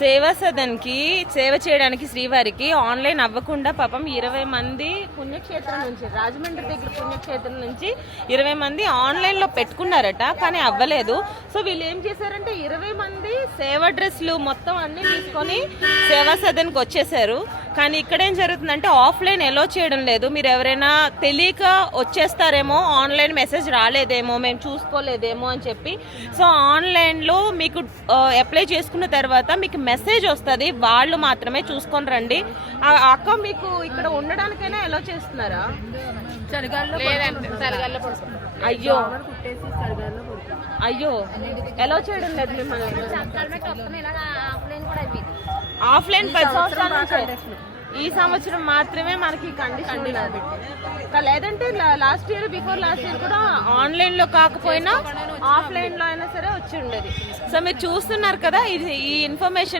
సేవా సదన్కి సేవ చేయడానికి శ్రీవారికి ఆన్లైన్ అవ్వకుండా పాపం 20 మంది పుణ్యక్షేత్రం నుంచి, రాజమండ్రి దగ్గర పుణ్యక్షేత్రం నుంచి 20 మంది ఆన్లైన్లో పెట్టుకున్నారట, కానీ అవ్వలేదు. సో వీళ్ళు ఏం చేశారంటే 20 మంది సేవా డ్రెస్లు మొత్తం అన్నీ తీసుకొని సేవా సదన్కి వచ్చేసారు. కానీ ఇక్కడ ఏం జరుగుతుందంటే ఆఫ్లైన్ ఎలో చేయడం లేదు. మీరు ఎవరైనా తెలియక వచ్చేస్తారేమో, ఆన్లైన్ మెసేజ్ రాలేదేమో, మేము చూసుకోలేదేమో అని చెప్పి, సో ఆన్లైన్లో మీకు అప్లై చేసుకున్న తర్వాత మీకు మెసేజ్ వస్తుంది, వాళ్ళు మాత్రమే చూసుకొని రండి. అక్క మీకు ఇక్కడ ఉండడానికైనా ఎలా చేస్తున్నారా? అయ్యో అయ్యో ఎలా చేయడం లేదు మిమ్మల్ని. ఆఫ్లైన్ 10 సంవత్సరాల నుంచి, ఈ సంవత్సరం మాత్రమే మనకి కండిషన్ ఉన్నది. లేదంటే last year before last year కూడా ఆన్లైన్లో కాకపోయినా ఆఫ్లైన్లో అయినా సరే వచ్చి ఉండేది. సో మీరు చూస్తున్నారు కదా, ఇది ఈ ఇన్ఫర్మేషన్